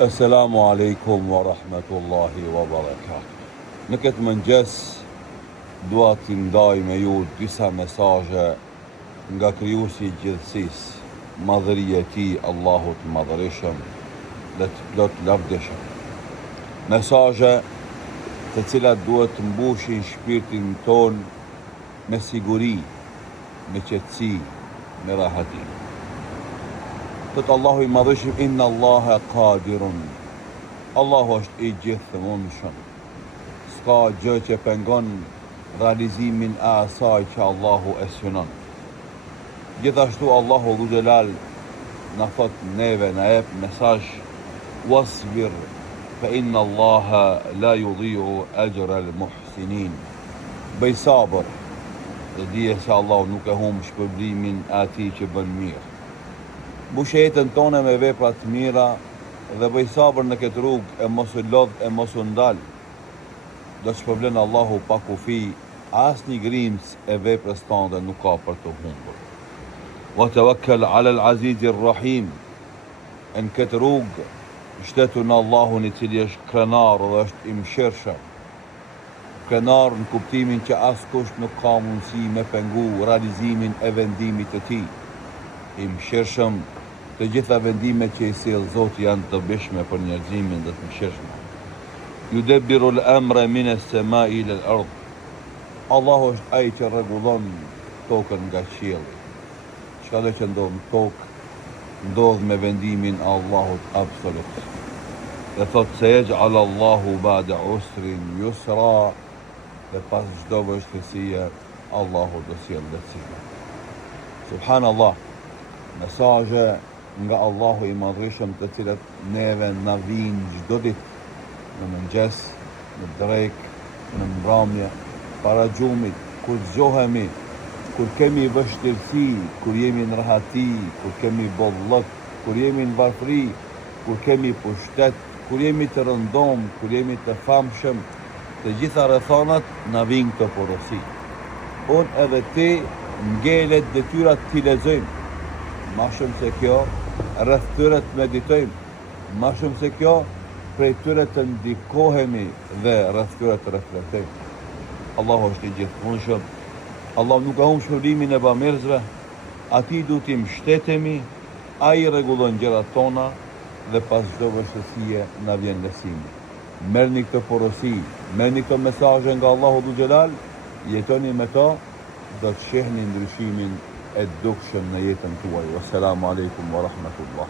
Assalamu alaikum wa rahmatullahi wa barakatuh. Në këtë mëngjes, dua t'i ndaj me ju disa mesazhe nga krijuesi i gjithësisë, madhëria e tij, Allahu të madhërisëm dhe të plot lavdëshëm. Mesazhe të cilat duhet të mbushin shpirtin ton me siguri, me qetësi, me rahati. Thot Allahu i madhëshëm, inna Allaha qadirun. Allahu është i gjithëmundshëm. S'ka gjë që pengon realizimin e asaj që Allahu e synon. Gjithashtu Allahu dhu xhelal na thot neve, na jep mesazh, wasbir fa inna Allaha la yudhi'u ajra al-muhsinin. Bëj sabër dhe dije se Allahu nuk e humb shpërblimin e atij që bën mirë. Mbush jetën tonë me vepra të mira dhe bëj sabër në këtë rrugë, e mos u lodh, e mos u ndal. Do të shpërblen Allahu pa kufi, asnjë grimës e veprës tonë nuk ka për të humbur. Wa tawakkal ala al-aziz ar-rahim. Në këtë rrugë shtetu në Allahun i cili është krenar dhe është i mëshirshëm. Krenar në kuptimin që askush nuk ka mundësi me pengu realizimin e vendimit të tij. I mëshirshëm, të gjitha vendimet që i sjell Zoti janë të bishme për njerëzimin dhe të mëshirshme. Yudabbiru al-amra min as-sama'i ila al-ard. Allahu është ai që rregullon tokën nga qielli. Çka do që ndodh në tokë, ndodh me vendimin e Allahut absolut. Dhe thot se yaj'al Allahu ba'da usrin yusra, dhe pas çdo vështirësie Allahu do sjell lehtësi. Subhanallah. Mesazhe nga Allahu i madhërisëm të cilat neve na vijnë çdo ditë në mëngjes, në drekë, në mbrëmje, para gjumit, kur zgjohemi, kur kemi vështirësi, kur jemi në rahati, kur kemi bollëk, kur jemi në varfëri, kur kemi pushtet, kur jemi të rëndom, kur jemi të famshëm, të gjitha rrethonat na vijnë këto porosi. Unë edhe ti ngelet detyrat t'i lexojmë. Ma shumë se kjo, rreth tyre të meditojmë. Ma shumë se kjo, prej tyre të ndikohemi dhe rreth tyre të reflektojmë. Allahu është i gjithëmundshëm. Allahu nuk ka humbur shpërblimin e bamirësve. Atij duhet t'i mbështetemi, ai rregullon gjërat tona dhe pas çdo vështirësie na vjen lehtësimi. Merrni këtë porosi, merrni këto mesazhe nga Allahu dhu xhelal, jetoni me to, do të shihni ndryshimin e dukshëm në jetën tuaj. Wassalamu alaikum wa rahmatullah.